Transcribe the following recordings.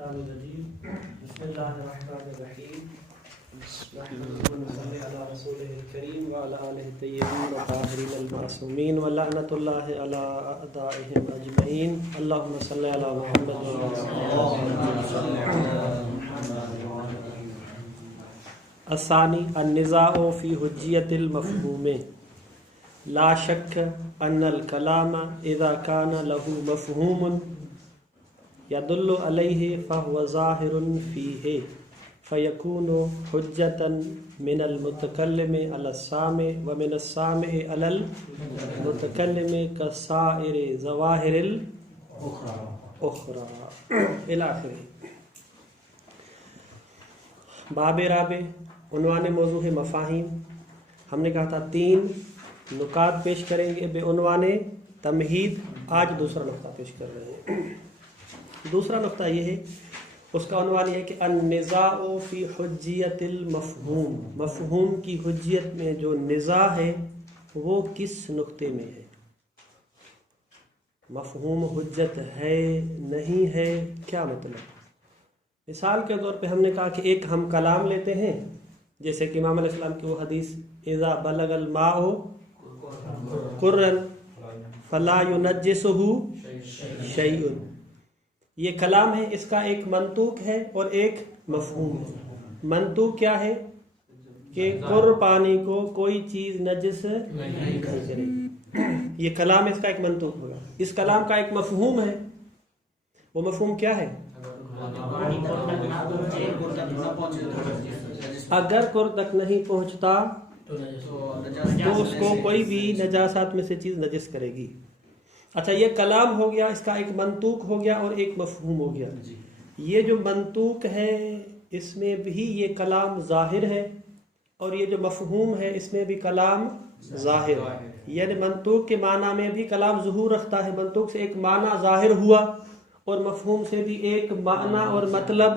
الشیطانirrajیم بسم اللہ الرحمن الرحیم نحمده ونصلی علی رسولہ الکریم وعلی آلہ الطیبین الطاہرین المعصومین ولعنۃ اللہ علی اعدائہم اجمعین اللہم صلی علی محمد الثانی النزاع فی حجیت المفہوم لا شک ان الکلام اذا کان له مفہوم یدل علیہ فہو ظاہر فیہ فیکون حجتا من المتکلم علی السامع ومن السامع علی المتکلم کسائر ظواہر الاخرى الاخر. باب رابع عنوان موضوع مفاہیم. ہم نے کہا تھا 3 نکات پیش کریں گے بے عنوان تمہید. آج دوسرا نقطہ پیش کر رہے ہیں. دوسرا نقطہ یہ ہے، اس کا عنوان یہ ہے کہ النزاع فی حجیت المفہوم. مفہوم کی حجیت میں جو نزاع ہے وہ کس نقطے میں ہے؟ مفہوم حجت ہے نہیں ہے، کیا مطلب؟ مثال کے طور پہ ہم نے کہا کہ ایک ہم کلام لیتے ہیں، جیسے کہ امام علیہ السلام کی وہ حدیث اذا بلغ الماء قرًا فلا ينجسه شیء. یہ کلام ہے، اس کا ایک منطوق ہے اور ایک مفہوم ہے. منطوق کیا ہے کہ قر پانی کو کوئی چیز نجس نہیں کرے. یہ کلام اس کا ایک منطوق ہوگا. اس کلام کا ایک مفہوم ہے، وہ مفہوم کیا ہے؟ اگر قر تک نہیں پہنچتا تو اس کو کوئی بھی نجاسات میں سے چیز نجس کرے گی. اچھا، یہ کلام ہو گیا، اس کا ایک منطوق ہو گیا اور ایک مفہوم ہو گیا. یہ جو منطوق ہے اس میں بھی یہ کلام ظاہر ہے، اور یہ جو مفہوم ہے اس میں بھی کلام ظاہر ہے. یعنی منطوق کے معنی میں بھی کلام ظہور رکھتا ہے. منطوق سے ایک معنی ظاہر ہوا اور مفہوم سے بھی ایک معنی اور مطلب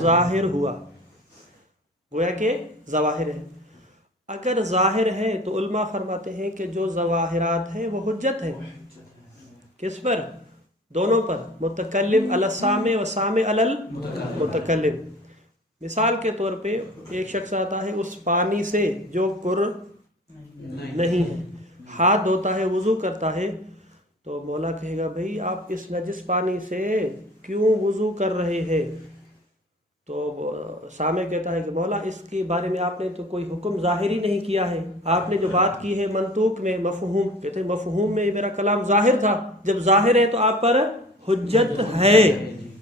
ظاہر ہوا، گویا کہ ظواہر ہے. اگر ظاہر ہے تو علماء فرماتے ہیں کہ جو ظواہرات ہیں وہ حجت ہے. کس پر؟ دونوں پر. متکلم علی السامع و سامع علی المتکلم. مثال کے طور پہ ایک شخص آتا ہے اس پانی سے جو قر نہیں ہے، ہاتھ دھوتا ہے، وضو کرتا ہے، تو مولا کہے گا بھئی آپ اس نجس پانی سے کیوں وضو کر رہے ہیں؟ تو سامع کہتا ہے کہ مولا اس کے بارے میں آپ نے تو کوئی حکم ظاہری نہیں کیا ہے، آپ نے جو بات کی ہے منطوق میں، مفہوم. کہتے ہیں مفہوم میں میرا کلام ظاہر تھا. جب ظاہر ہے تو آپ پر حجت ہے.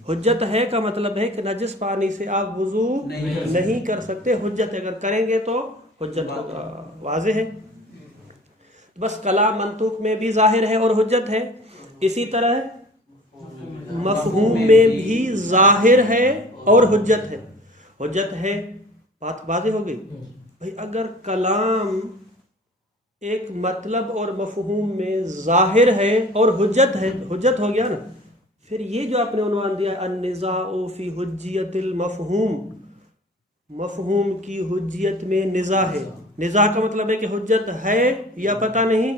حجت ہے کا مطلب ہے کہ نجس پانی سے آپ وضو نہیں کر سکتے. حجت ہے، اگر کریں گے تو حجت ہوگا. واضح ہے؟ بس کلام منطوق میں بھی ظاہر ہے اور حجت ہے. اسی طرح مفہوم میں بھی ظاہر ہے اور حجت ہے. حجت ہے، بات واضح ہو گئی. بھئی اگر کلام ایک مطلب اور مفہوم میں ظاہر ہے اور حجت ہے، حجت ہو گیا نا. پھر یہ جو آپ نے عنوان دیا النزاع فی حجیت المفہوم، مفہوم کی حجیت میں نزاع ہے. نزاع کا مطلب ہے کہ حجت ہے یا پتہ نہیں،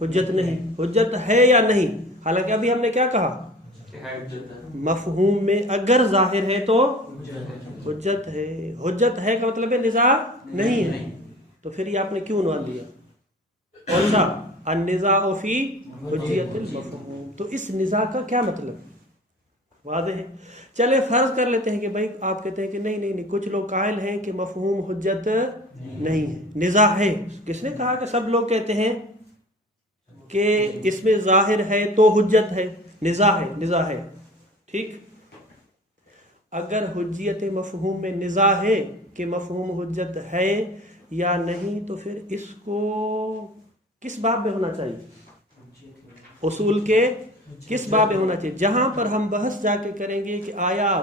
حجت نہیں، حجت ہے یا نہیں. حالانکہ ابھی ہم نے کیا کہا؟ مفہوم میں اگر ظاہر ہے تو حجت ہے. حجت ہے کا مطلب ہے نزاع نہیں ہے. تو پھر یہ آپ نے کیوں عنوان دیا؟ کون سا؟ النزاع فی حجیت المفہوم. تو اس نزاع کا کیا مطلب؟ واضح ہے. چلے فرض کر لیتے ہیں کہ بھائی آپ کہتے ہیں کہ نہیں کچھ لوگ قائل ہیں کہ مفہوم حجت نہیں ہے، نزاع ہے. کس نے کہا کہ سب لوگ کہتے ہیں کہ اس میں ظاہر ہے تو حجت ہے؟ نزاع ہے. ٹھیک، اگر حجیت مفہوم میں نزاع ہے کہ مفہوم حجت ہے یا نہیں، تو پھر اس کو کس باب میں ہونا چاہیے؟ اصول کے کس باب میں ہونا چاہیے؟ جہاں پر ہم بحث جا کے کریں گے کہ آیا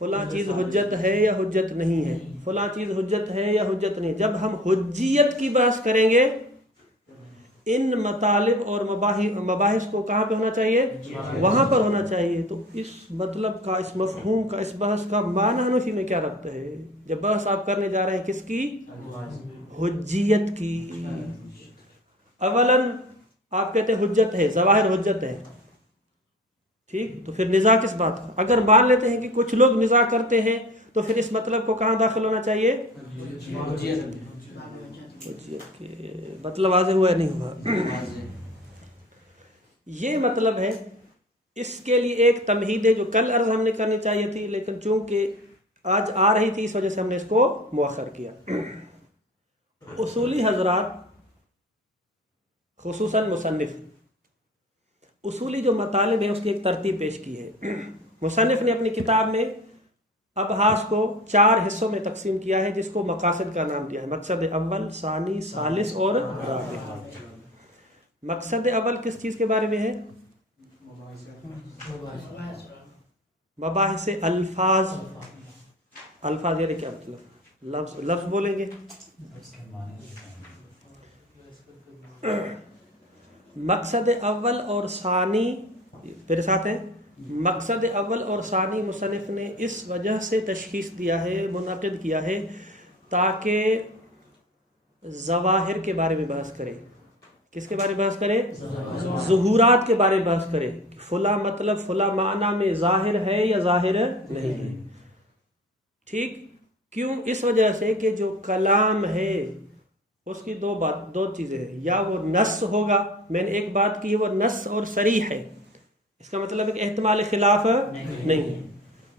فلاں چیز حجت ہے یا حجت نہیں ہے، فلاں چیز حجت ہے یا حجت نہیں. جب ہم حجیت کی بحث کریں گے، ان مطالب اور مباحث کو کہاں پہ ہونا چاہیے؟ وہاں پر ہونا چاہیے. تو اس مطلب کا، اس مفہوم کا، اس بحث کا معنی حنفی میں کیا رکھتا ہے؟ جب بحث آپ کرنے جا رہے ہیں کس کی؟ حجیت کی. اولاً آپ کہتے ہیں حجت ہے، ظواہر حجت ہے، ٹھیک، تو پھر نزاع کس بات کا؟ اگر مان لیتے ہیں کہ کچھ لوگ نزاع کرتے ہیں تو پھر اس مطلب کو کہاں داخل ہونا چاہیے؟ حجیت کے مطلب واضح ہوا یا نہیں ہوا؟ یہ مطلب ہے. اس کے لیے ایک تمہید ہے جو کل عرض ہم نے کرنی چاہیے تھی، لیکن چونکہ آج آ رہی تھی اس وجہ سے ہم نے اس کو مؤخر کیا. اصولی حضرات خصوصاً مصنف اصولی جو مطالب ہیں اس کی ایک ترتیب پیش کی ہے. مصنف نے اپنی کتاب میں ابحاث کو 4 حصوں میں تقسیم کیا ہے، جس کو مقاصد کا نام دیا ہے. مقصد اول، ثانی، ثالث اور رابع. مقصد اول کس چیز کے بارے میں ہے؟ مباحث الفاظ. الفاظ یعنی کیا مطلب؟ لفظ بولیں گے. مقصد اول اور ثانی میرے ساتھ ہیں. مقصد اول اور ثانی مصنف نے اس وجہ سے تشخیص دیا ہے، منعقد کیا ہے، تاکہ ظواہر کے بارے میں بحث کرے. کس کے بارے میں بحث کرے؟ ظہورات کے بارے میں بحث کرے. فلاں مطلب فلاں معنی میں ظاہر ہے یا ظاہر نہیں ہے. ٹھیک، کیوں؟ اس وجہ سے کہ جو کلام ہے اس کی دو چیزیں ہیں. یا وہ نص ہوگا، میں نے ایک بات کی ہے وہ نص اور صریح ہے، اس کا مطلب ہے کہ احتمال خلاف نہیں.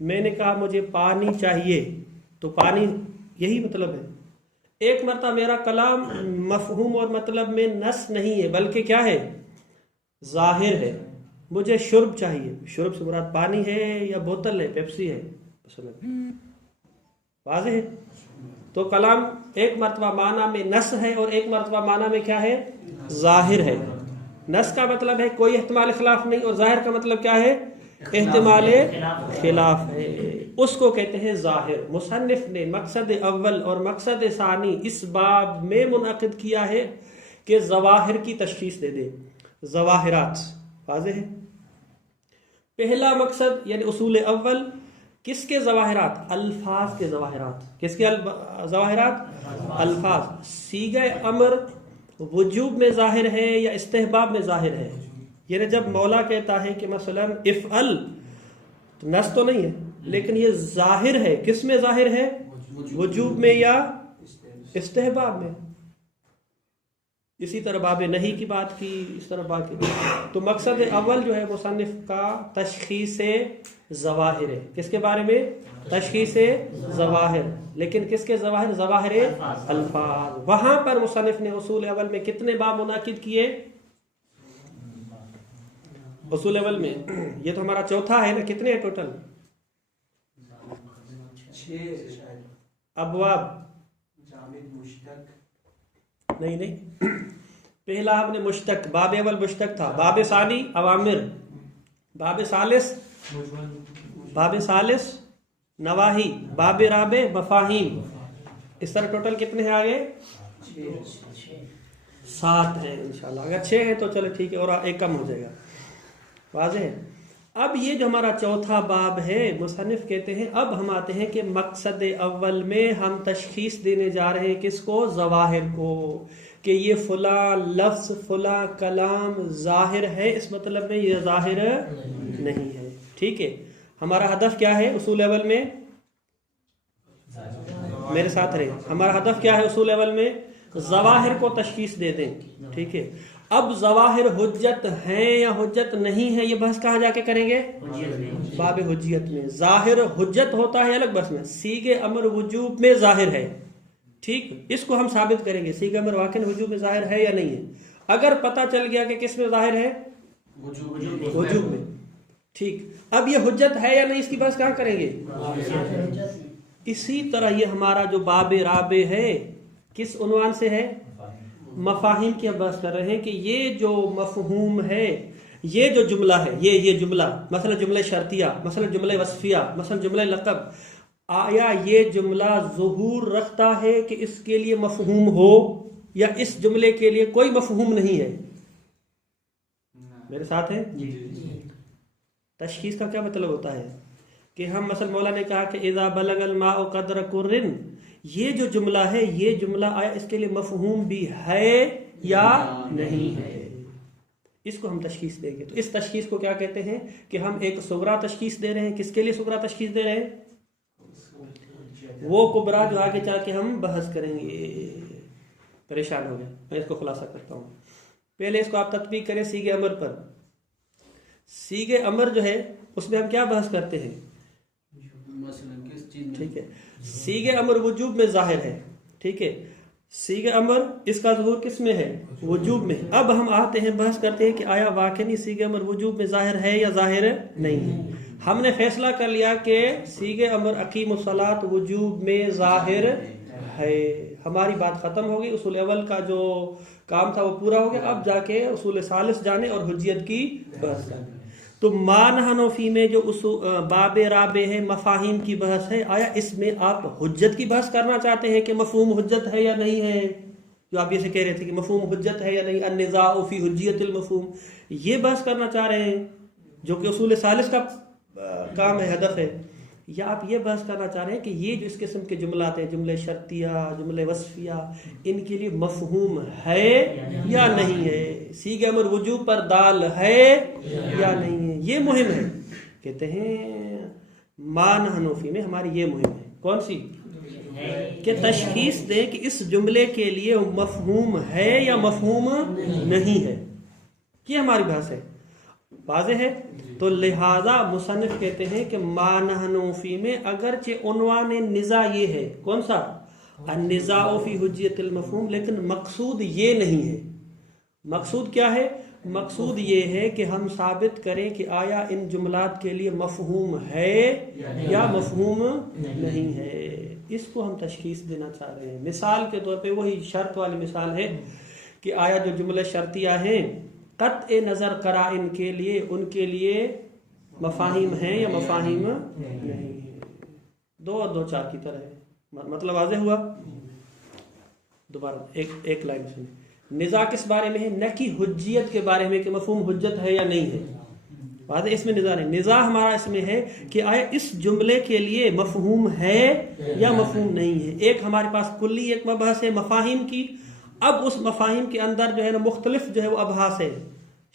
میں نے کہا مجھے پانی چاہیے تو پانی، یہی مطلب ہے. ایک مرتبہ میرا کلام مفہوم اور مطلب میں نص نہیں ہے بلکہ کیا ہے؟ ظاہر ہے. مجھے شرب چاہیے، شرب سے مراد پانی ہے یا بوتل ہے، پیپسی ہے، واضح ہے. تو کلام ایک مرتبہ معنی میں نص ہے اور ایک مرتبہ معنی میں کیا ہے؟ ظاہر ہے. نص کا مطلب ہے کوئی احتمال خلاف نہیں، اور ظاہر کا مطلب کیا ہے؟ احتمال خلاف ہے. اس کو کہتے ہیں ظاہر. مصنف نے مقصد اول اور مقصد ثانی اس باب میں منعقد کیا ہے کہ ظواہر کی تشخیص دے دے. ظواہرات واضح ہے. پہلا مقصد یعنی اصول اول کس کے ظواہرات؟ الفاظ کے ظواہرات. کس کے ظواہرات؟ الفاظ. صیغہ امر وجوب میں ظاہر ہے یا استحباب میں ظاہر ہے؟ یعنی جب مولا کہتا ہے کہ مثلا افعل، تو نص تو نہیں ہے لیکن یہ ظاہر ہے. کس میں ظاہر ہے؟ وجوب میں یا استحباب میں. اسی طرح باب نہیں کی بات کی، اس طرح بات کی. تو مقصد اول جو ہے مصنف کا تشخیص ظواہر ہے. کس کے بارے میں؟ تشخیص ظواہر. لیکن کس کے ظواہر؟ ظواہر الفاظ. وہاں پر مصنف نے اصول اول میں کتنے باب منعقد کیے؟ اصول اول میں یہ تو ہمارا چوتھا ہے نا. کتنے ہیں ٹوٹل؟ 6 ابواب. نہیں پہلا آپ نے مشتق، باب اول مشتق تھا. باب ثانی اوامر، باب ثالث نواہی، باب رابع مفاہیم. اس طرح ٹوٹل کتنے ہیں آگے؟ 7 ہیں انشاءاللہ. اگر 6 ہیں تو چلے ٹھیک ہے، اور ایک کم ہو جائے گا. واضح ہے. اب یہ جو ہمارا چوتھا باب ہے، مصنف کہتے ہیں اب ہم آتے ہیں کہ مقصد اول میں ہم تشخیص دینے جا رہے ہیں کس کو؟ ظواہر کو. کہ یہ فلاں لفظ فلاں کلام ظاہر ہے، اس مطلب میں یہ ظاہر نہیں ہے. ٹھیک ہے. ہمارا ہدف کیا ہے اصول اول میں؟ میرے ساتھ رہے. ہمارا ہدف کیا ہے اصول اول میں؟ ظواہر کو تشخیص دے دیں. ٹھیک ہے. اب ظواہر حجت ہیں یا حجت نہیں ہے، یہ بحث کہاں جا کے کریں گے؟ باب حجیت میں. ظاہر حجت ہوتا ہے الگ بحث میں. صیغہ امر وجوب میں ظاہر ہے. ٹھیک، اس کو ہم ثابت کریں گے صیغہ امر واقعی وجوب میں ظاہر ہے یا نہیں ہے. اگر پتہ چل گیا کہ کس میں ظاہر ہے؟ وجوب میں. ٹھیک. اب یہ حجت ہے یا نہیں، اس کی بحث کہاں کریں گے؟ اسی طرح یہ ہمارا جو باب رابع ہے کس عنوان سے ہے؟ مفاہیم کی ہم بحث کر رہے ہیں کہ یہ جو مفہوم ہے، یہ جو جملہ ہے، یہ جملہ مثلا جملہ شرطیہ، مثلا جملہ وصفیہ، مثلا جملہ لقب، آیا یہ جملہ ظہور رکھتا ہے کہ اس کے لیے مفہوم ہو، یا اس جملے کے لیے کوئی مفہوم نہیں ہے؟ میرے ساتھ ہیں جی. تشخیص کا کیا مطلب ہوتا ہے کہ ہم مثلا مولا نے کہا کہ اذا بلغ الماء قدر قرن، یہ جو جملہ ہے، یہ جملہ آیا اس کے لیے مفہوم بھی ہے یا نہیں ہے؟ اس کو ہم تشخیص دیں گے. تو اس تشخیص کو کیا کہتے ہیں کہ ہم ایک صغرا تشخیص دے رہے ہیں. کس کے لیے صغرا تشخیص دے رہے ہیں؟ وہ کبرا جو آگے چل کے ہم بحث کریں گے. پریشان ہو گیا، میں اس کو خلاصہ کرتا ہوں. پہلے اس کو آپ تطبیق کریں سیغ امر پر. سیغ امر جو ہے اس میں ہم کیا بحث کرتے ہیں؟ ٹھیک ہے، سیغ امر وجوب میں ظاہر ہے. ٹھیک ہے، سیغ امر اس کا ظہور کس میں ہے؟ وجوب میں. اب ہم آتے ہیں بحث کرتے ہیں کہ آیا واقعی سیغ امر وجوب میں ظاہر ہے یا ظاہر نہیں ہے. ہم نے فیصلہ کر لیا کہ سیغ امر اقیم الصلاۃ وجوب میں ظاہر ہے. ہماری بات ختم ہو گئی. اصول اول کا جو کام تھا وہ پورا ہو گیا. اب جا کے اصول ثالث جانے اور حجیت کی بحث کریں. تو مانحن فی میں جو باب رابع ہے، مفاہیم کی بحث ہے، آیا اس میں آپ حجت کی بحث کرنا چاہتے ہیں کہ مفہوم حجت ہے یا نہیں ہے؟ جو آپ یہ سے کہہ رہے تھے کہ مفہوم حجت ہے یا نہیں، النزاع فی حجیت المفہوم، یہ بحث کرنا چاہ رہے ہیں جو کہ اصول ثالث کا کام ہے، ہدف ہے، یا آپ یہ بحث کرنا چاہ رہے ہیں کہ یہ جو اس قسم کے جملات ہیں، جملے شرطیہ، جملے وصفیہ، ان کے لیے مفہوم ہے یا نہیں ہے؟ سیغ امر وجوب پر دال ہے یا نہیں ہے؟ یہ مہم ہے. کہتے ہیں مانحن فی میں ہماری یہ مہم ہے. کون سی؟ کہ تشخیص دیں کہ اس جملے کے لیے مفہوم ہے یا مفہوم نہیں ہے. یہ ہماری بحث ہے. واضح ہے؟ تو لہذا مصنف کہتے ہیں کہ مانحن فی میں اگرچہ عنوان نزاع یہ ہے، کون سا؟ النزاع فی حجیت المفہوم، لیکن مقصود یہ نہیں ہے. مقصود کیا ہے؟ مقصود یہ ہے کہ ہم ثابت کریں کہ آیا ان جملات کے لیے مفہوم ہے یا مفہوم نہیں ہے. اس کو ہم تشخیص دینا چاہ رہے ہیں. مثال کے طور پہ وہی شرط والی مثال ہے کہ آیا جو جملے شرطیہ ہیں قطع نظر قرائن کے لیے، ان کے لیے مفاہیم ہیں یا مفاہیم نہیں ہیں. دو اور دو چار کی طرح ہے. مطلب واضح ہوا؟ دوبارہ ایک لائن سنیں. نزاع کس بارے میں ہے؟ نہ کہ حجیت کے بارے میں کہ مفہوم حجت ہے یا نہیں ہے. واضح؟ اس میں نزاع نہیں. نزاع ہمارا اس میں ہے کہ آیا اس جملے کے لیے مفہوم ہے یا مفہوم نہیں ہے. ایک ہمارے پاس کلی ایک مبحث ہے مفاہیم کی. اب اس مفاہیم کے اندر جو ہے نا مختلف جو ہے وہ ابحاث ہے.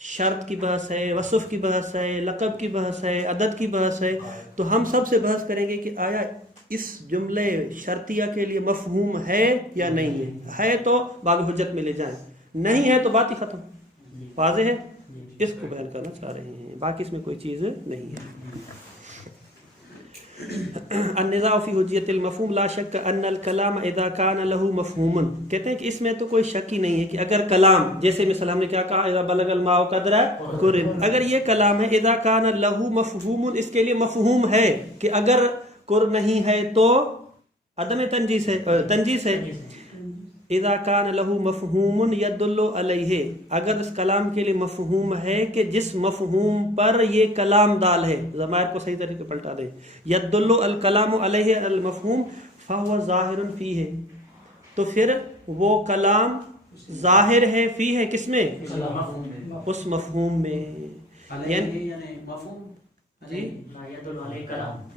شرط کی بحث ہے، وصف کی بحث ہے، لقب کی بحث ہے، عدد کی بحث ہے. تو ہم سب سے بحث کریں گے کہ آیا اس جملے شرطیہ کے لیے مفہوم ہے یا نہیں ہے. ہے تو باب حجت میں لے جائیں، نہیں ہے تو بات ہی ختم. واضح ہے؟ اس کو بیان کرنا چاہ رہے ہیں، باقی اس میں کوئی چیز نہیں ہے. النزاع فی حجیت المفہوم لا شک ان الکلام اذا کان له مفہوم. کہتے ہیں کہ اس میں تو کوئی شک ہی نہیں ہے کہ اگر کلام، جیسے مثلا ہم نے کیا کہا، اذا بلغ الماء قدر قرن، اگر یہ کلام ہے اذا کان له مفہوم، اس کے لیے مفہوم ہے کہ اگر قر نہیں ہے تو عدم تنجیس ہے. اذا کان له مفہوم یدل علیہ، اگر اس کلام کے لیے مفہوم ہے کہ جس مفہوم پر یہ کلام دال ہے، ضمائر کو صحیح طریقے پلٹا دے، یدل الکلام علیہ المفہوم فهو ظاہر فیہ، تو پھر وہ کلام ظاہر ہے فی ہے کس میں؟ اس مفہوم میں. یعنی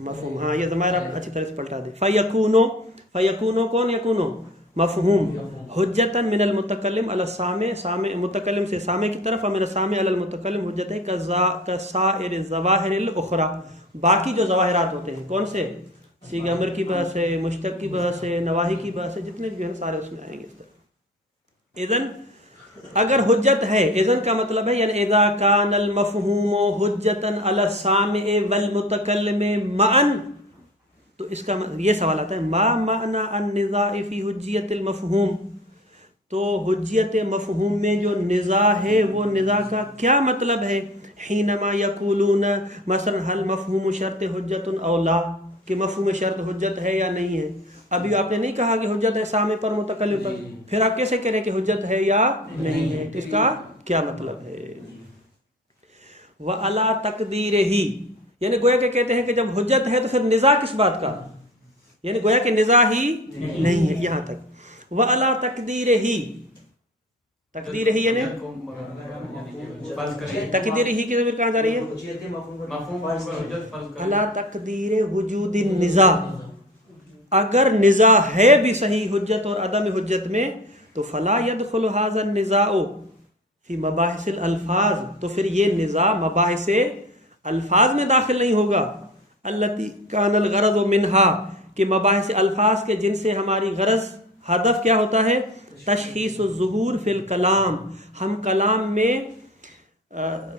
مفہوم، ہاں یہ ضمائر آپ اچھی طرح سے پلٹا دے. فیکونو کون یکونو؟ مفہوم. حجتا من المتکلم علی السامع، سامع متکلم سے سامع کی طرف، ومن السامع علی المتکلم حجت ہے کسائر الظواہر الاخرى، باقی جو ظواہرات ہوتے ہیں. کون سے؟ سیغ امر کی بحث ہے، مشتق کی بحث ہے، نواہی کی بحث ہے، جتنے بھی ہیں سارے اس میں آئیں گے. اذن اگر حجت ہے، اذن کا مطلب ہے یعنی اذا کان المفہوم حجتا علی السامع والمتکلم معا، تو اس کا یہ سوال آتا ہے ما معنی النزاع فی حجیت المفہوم، تو حجیت مفہوم میں جو نزاع ہے وہ نزاع کا کیا مطلب ہے؟ حینما یقولون مثلا هل مفہوم شرط حجت او لا، کہ مفہوم شرط حجت ہے یا نہیں ہے. ابھی آپ نے نہیں کہا کہ حجت ہے سامع پر متکلم پر، پھر آپ کیسے کہہ رہے کہ حجت ہے یا نہیں ہے؟ اس کا کیا مطلب ہے؟ وَعَلَى تَقْدِيرِهِ، یعنی گویا کہ کہتے ہیں کہ جب حجت ہے تو پھر نزاع کس بات کا؟ یعنی گویا کہ نزاع ہی نہیں ہے یہاں تک. وَعَلَى تَقْدِيرِهِ، تقدیرہی یعنی تقدیرہی کی ضمیر کہاں جا رہی ہے؟ عَلَى تَقْدِيرِ وُجُودِ النِّزَاع، اگر نزاع ہے بھی صحیح حجت اور عدم حجت میں تو فَلَا يَدْخُلُ هَذَا النِّزَاعُ فی مباحث الالفاظ، تو پھر یہ نزاع مباحث الفاظ میں داخل نہیں ہوگا، التی کان الغرض منہا، کہ مباحث الفاظ کے جن سے ہماری غرض ہدف کیا ہوتا ہے، تشخیص الظہور فی الکلام، ہم کلام میں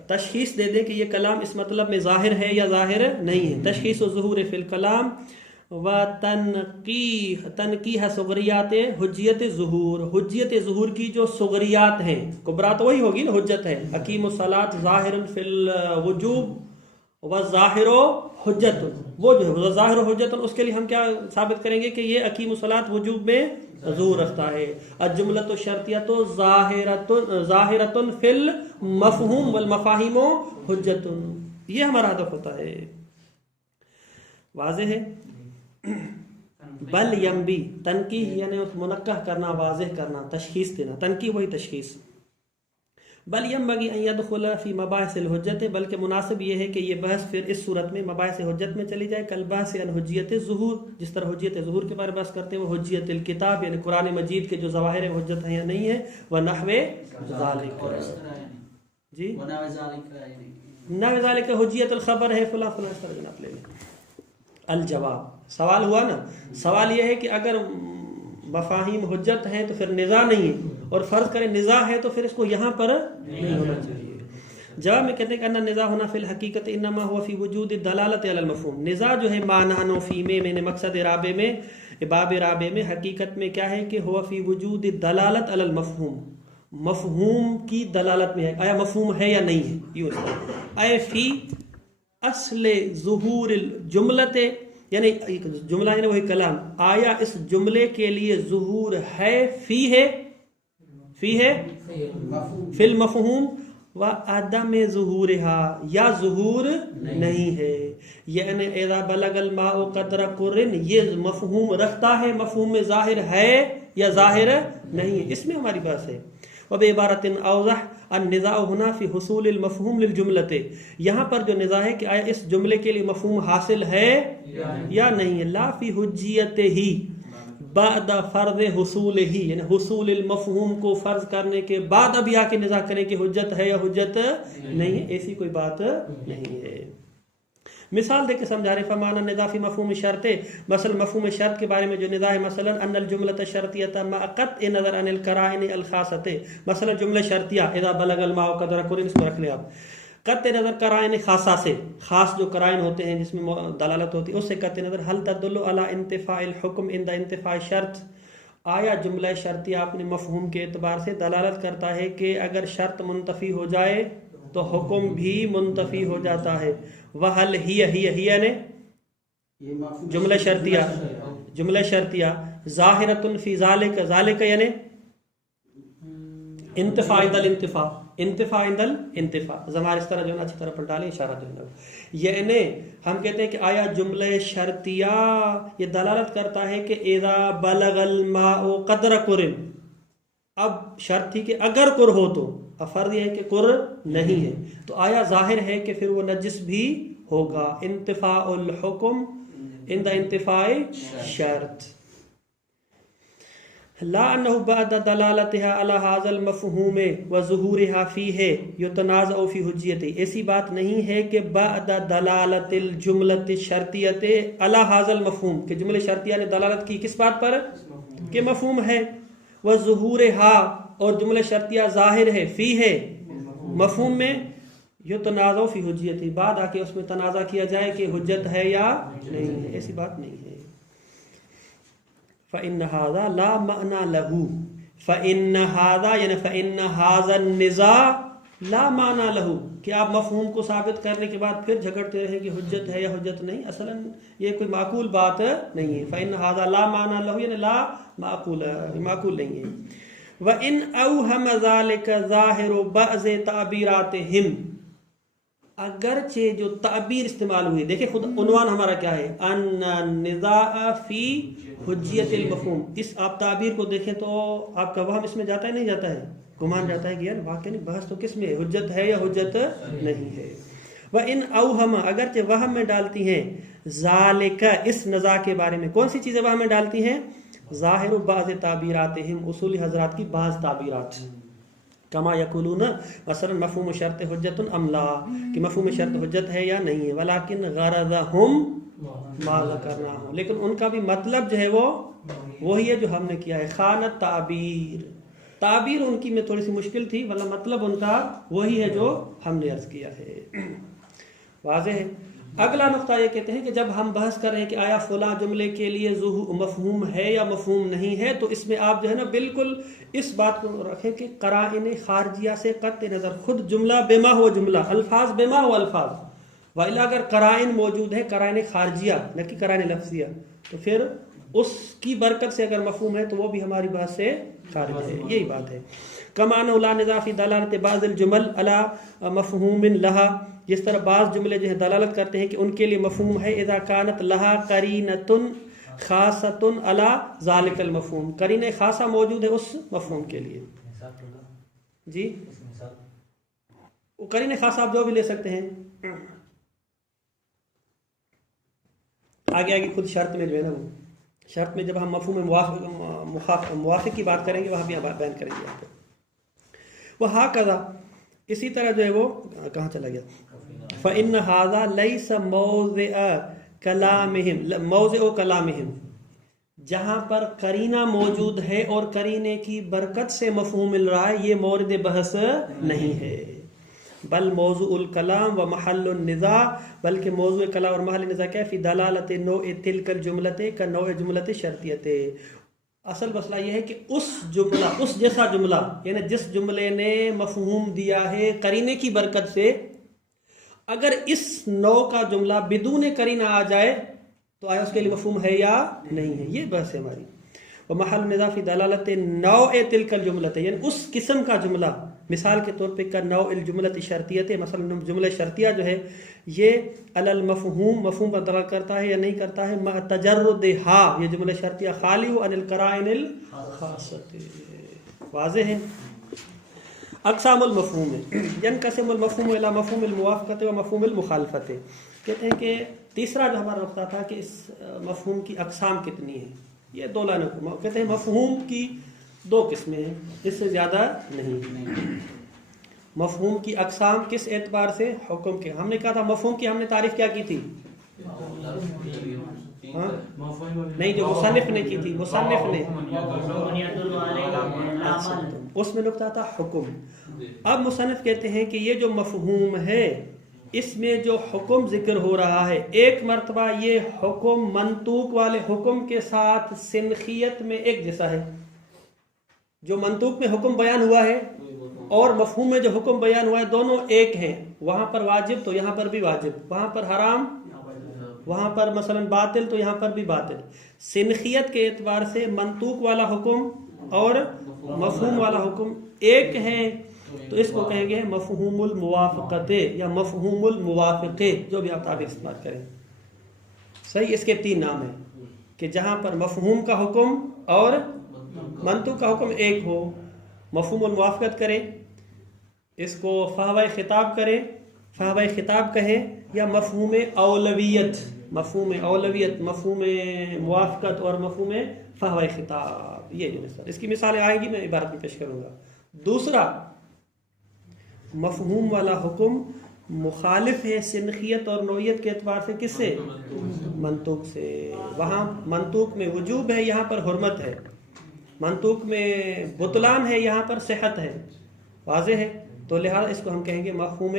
تشخیص دے دیں کہ یہ کلام اس مطلب میں ظاہر ہے یا ظاہر نہیں ہے، تشخیص الظہور فی الکلام و تنقیح صغریات حجیت ظہور، حجیت ظہور کی جو صغریات ہیں، کبرا تو وہی ہوگی نا حجت ہے، اقیم الصلاۃ ظاہر فی الوجوب و ظاہر حجت، وہ جو ہے ظاہر حجت، اس کے لیے ہم کیا ثابت کریں گے کہ یہ اقیم الصلاۃ وجوب میں ظہور رکھتا ہے، الجملۃ الشرطیۃ ظاہرۃ فی المفہوم والمفاہیم حجت، یہ ہمارا ہدف ہوتا ہے، واضح ہے۔ بل ینبی، تنقیح یعنی منقح کرنا، واضح کرنا، تشخیص دینا، تنقیح وہی تشخیص، بل ینبغی ان يدخل فی مباحث الحجت، بلکہ مناسب یہ ہے کہ یہ بحث پھر اس صورت میں مباحث حجت میں چلی جائے، کل بحث عن حجیت ظہور، جس طرح حجیت ظہور کے بارے میں بحث کرتے ہیں، وہ حجیت الکتاب یعنی قرآن مجید کے جو ظواہر ہیں حجت ہیں یا نہیں ہے، ونحو ذالک، جی نحو ذالک حجیت الخبر ہے فلاں فلاں، اس طرح جناب لے لیں۔ الجواب، سوال ہوا نا، سوال یہ ہے کہ اگر مفاہیم حجت ہیں تو پھر نزاع نہیں ہے، اور فرض کریں نزاع ہے تو پھر اس کو یہاں پر نہیں ہونا چاہیے۔ جواب میں کہتے ہیں کہ ان النزاع ہونا فی الحقیقت انما هو فی وجود الدلالت علی المفہوم، نزاع جو ہے معنی و فی میں مقصد رابع میں، باب رابع میں، حقیقت میں کیا ہے کہ ہوا فی وجود الدلالت علی المفہوم، مفہوم کی دلالت میں ہے، آیا مفہوم ہے یا نہیں ہے، یوں آیا فی اصل ظہور الجملت، یعنی جملہ یعنی وہی کلام، آیا اس جملے کے لیے ظہور ہے، فی ہے فی المفہوم، و عدم ظہورها، یا ظہور نہیں ہے، یعنی اذا بلغ الماء قدر قرن، یہ مفہوم رکھتا ہے، مفہوم میں ظاہر ہے یا ظاہر نہیں ہے، اس میں ہماری بات ہے۔ وبعبارت اوضح النزاع هنا فی حصول المفہوم للجملۃ، یہاں پر جو نزاع ہے کہ آیا اس جملے کے لیے مفہوم حاصل ہے یا نہیں ہے، لا فی حجیت ہی بعد فرض حصول ہی، یعنی حصول المفہوم کو فرض کرنے کے بعد اب آ کے نزاع کریں کہ حجت ہے یا حجت نہیں ہے، ایسی کوئی بات نہیں ہے۔ مثال دے کے سمجھا رہے، فمانا نزاع فی مفہوم شرط، مثلا مفہوم شرط کے بارے میں جو نزاع ہے، مثلا ان الجملۃ الشرطیۃ مع قطع نظر عن القرائن الخاصۃ، مثلا جملہ شرطیہ اذا بلغ الماء قدر قرن، اس کو رکھ لیں آپ، قطع نظر قرائن خاصہ سے، خاص جو قرائن ہوتے ہیں جس میں دلالت ہوتی ہے اس سے قطع نظر، حل تدل علی انتفاء الحکم عند انتفاء شرط، آیا جملہ شرطیہ اپنے مفہوم کے اعتبار سے دلالت کرتا ہے کہ اگر شرط منتفی ہو جائے تو حکم بھی منتفی ہو جاتا ہے، وحل ہی نے جملہ شرطیہ ظاہرۃ فی ذالک، ذالک یعنی انتفاع عند الانتفاع، انتفاع عند الانتفاع، زمار اس طرح جو ہے اچھی طرح پلٹا لیں، اشارہ جو ہے، یعنی ہم کہتے ہیں کہ آیا جملہ شرطیہ یہ دلالت کرتا ہے کہ اذا بلغ الماء قدر قرن، اب شرط تھی کہ اگر قر ہو تو، اب فرض یہ ہے کہ قر نہیں ہے، تو آیا ظاہر ہے کہ پھر وہ نجس بھی ہوگا، انتفاع الحکم عند انتفاع شرط، لا انه بعد دلالتها على هذا المفهوم وظهورها فيه يتنازع في حجیته، ایسی بات نہیں ہے کہ بعد دلالت الجملۃ الشرطیۃ على هذا المفهوم، کہ جملہ شرطیہ نے دلالت کی کس بات پر، کہ مفہوم ہے، وظهورها اور جملہ شرطیہ ظاہر ہے، فی ہے مفہوم میں، یتنازع فی حجیته، بعد آ کے اس میں تنازع کیا جائے کہ حجت ہے یا نہیں ہے، ایسی بات نہیں ہے۔ فإن هذا لا معنى له، فإن هذا یعنی فإن هذا النزاع لا معنى له، کہ آپ مفہوم کو ثابت کرنے کے بعد پھر جھگڑتے رہیں کہ حجت ہے یا حجت نہیں، اصلا یہ کوئی معقول بات نہیں ہے، فإن هذا لا معنى له یعنی لا معقول نہیں ہے۔ وإن أوهم ذلك ظاہر بعض تعبیراتهم، اگرچہ جو تعبیر استعمال ہوئی، دیکھیں خود عنوان ہمارا کیا ہے، ان النزاع فی حجیت المفہوم، اس آپ تعبیر کو دیکھیں تو آپ کا وہم اس میں جاتا ہے نہیں جاتا ہے، گمان جاتا ہے کہ یار واقعی نہیں، بحث تو کس میں ہے، حجت ہے یا حجت نہیں ہے۔ وَإِنْ أَوْهَمَ، اگرچہ وہم میں ڈالتی ہیں، ذَلِكَ اس نزاع کے بارے میں، کون سی چیزیں وہم میں ڈالتی ہیں، ظاہر بعض تعبیراتہم، اصولی حضرات کی بعض تعبیرات، کما یقولون مثلا مفہوم شرط حجت ام لا، کہ مفہوم شرط حجت ہے یا نہیں ہے، ولیکن غرضہم ما ذکرناہ، لیکن ان کا بھی مطلب جو ہے وہ وہی ہے جو ہم نے کیا ہے. خانت تعبیر ان کی میں تھوڑی سی مشکل تھی، ورنہ مطلب ان کا وہی ہے جو ہم نے عرض کیا ہے. واضح ہے. اگلا نقطہ یہ کہتے ہیں کہ جب ہم بحث کر رہے ہیں کہ آیا فلاں جملے کے لیے مفہوم ہے یا مفہوم نہیں ہے، تو اس میں آپ جو ہے نا بالکل اس بات کو رکھیں کہ قرائن خارجیہ سے قطع نظر خود جملہ بما ہو جملہ، الفاظ بما ہو الفاظ، وإلا اگر قرائن موجود ہے، قرائن خارجیہ نہ کہ قرائن لفظیہ، تو پھر اس کی برکت سے اگر مفہوم ہے تو وہ بھی ہماری بحث سے خارج ہے. یہی بات ہے. کما انہ لا نزاع فی دلالت بعض الجمل علی مفہوم لها، جس طرح بعض جملے جو ہیں دلالت کرتے ہیں کہ ان کے لیے مفہوم ہے، اذا كانت لها قرینۃ خاصۃ علی ذلک المفہوم، قرینہ خاصہ موجود ہے اس مفہوم کے لیے. جی قرینہ خاصہ آپ جو بھی لے سکتے ہیں. آگے خود شرط میں جو ہے نا، وہ شرط میں جب ہم مفہوم موافق کی بات کریں گے وہاں بھی بیان کریں گے آپ کو. وہکذا اسی طرح جو ہے وہ کہاں چلا گیا، فإن هذا ليس موضع کلامہم، جہاں پر قرینہ موجود ہے اور قرینے کی برکت سے مفہوم مل رہا ہے، یہ مورد بحث نہیں ہے. بل موضوع الکلام و محل النزاع، بلکہ موضوع کلام اور محل نزاع کیا ہے، فی دلالت نوع تلک الجملۃ کا نوع جملۃ شرطیت. اصل مسئلہ یہ ہے کہ اس جیسا جملہ، یعنی جس جملے نے مفہوم دیا ہے قرینے کی برکت سے، اگر اس نوع کا جملہ بدون قرینہ آ جائے تو آیا اس کے لیے مفہوم ہے یا نہیں ہے. یہ بحث ہے ہماری. ومحل نزاع فی دلالت نوع تلک الجملۃ، یعنی اس قسم کا جملہ، مثال کے طور پہ کا نوع الجملۃ شرطیت، مثلا جملہ شرطیہ جو ہے یہ علی المفہوم، مفہوم پر دلالت کرتا ہے یا نہیں کرتا ہے، مع تجردھا، یہ جملہ شرطیہ خالی عن القرائن الخاصۃ. واضح ہے. اقسام المفہوم، ینقسم المفہوم الی مفہوم الموافقۃ و مفہوم المخالفۃ. کہتے ہیں کہ تیسرا جو ہمارا نقطہ تھا کہ اس مفہوم کی اقسام کتنی ہیں، یہ دو لائنوں کو کہتے ہیں. مفہوم کی دو قسمیں ہیں، اس سے زیادہ نہیں. مفہوم کی اقسام کس اعتبار سے؟ حکم کے. ہم نے کہا تھا مفہوم کی ہم نے تعریف کیا کی تھی؟ نہیں، جو مصنف نے کی تھی، مصنف نے اس میں نقطہ تھا حکم. اب مصنف کہتے ہیں کہ یہ جو مفہوم ہے اس میں جو حکم ذکر ہو رہا ہے، ایک مرتبہ یہ حکم منطوق والے حکم کے ساتھ سنخیت میں ایک جیسا ہے. جو منطوق میں حکم بیان ہوا ہے اور مفہوم میں جو حکم بیان ہوا ہے دونوں ایک ہیں. وہاں پر واجب تو یہاں پر بھی واجب، وہاں پر حرام، وہاں پر مثلا باطل تو یہاں پر بھی باطل. سنخیت کے اعتبار سے منطوق والا حکم اور مفہوم والا حکم ایک ہیں، تو اس کو کہیں گے مفہوم الموافقت یا مفہوم الموافقے، جو بھی آپ تعبیر استعمال کریں. صحیح. اس کے تین نام ہیں کہ جہاں پر مفہوم کا حکم اور منطوق کا حکم ایک ہو، مفہوم الموافقت کریں، اس کو فحوہ خطاب کریں، فحوہ خطاب کہیں، یا مفہوم اولویت، مفہوم اولویت، مفہوم موافقت اور مفہوم فحوہ خطاب. یہ جو مثال، اس کی مثالیں آئیں گی، میں عبارت میں پیش کروں گا. دوسرا، مفہوم والا حکم مخالف ہے سنخیت اور نوعیت کے اعتبار سے کس سے؟ منطوق سے. وہاں منطوق میں وجوب ہے، یہاں پر حرمت ہے. منطوق میں بطلان ہے، یہاں پر صحت ہے. واضح ہے. تو لہذا اس کو ہم کہیں گے مفہوم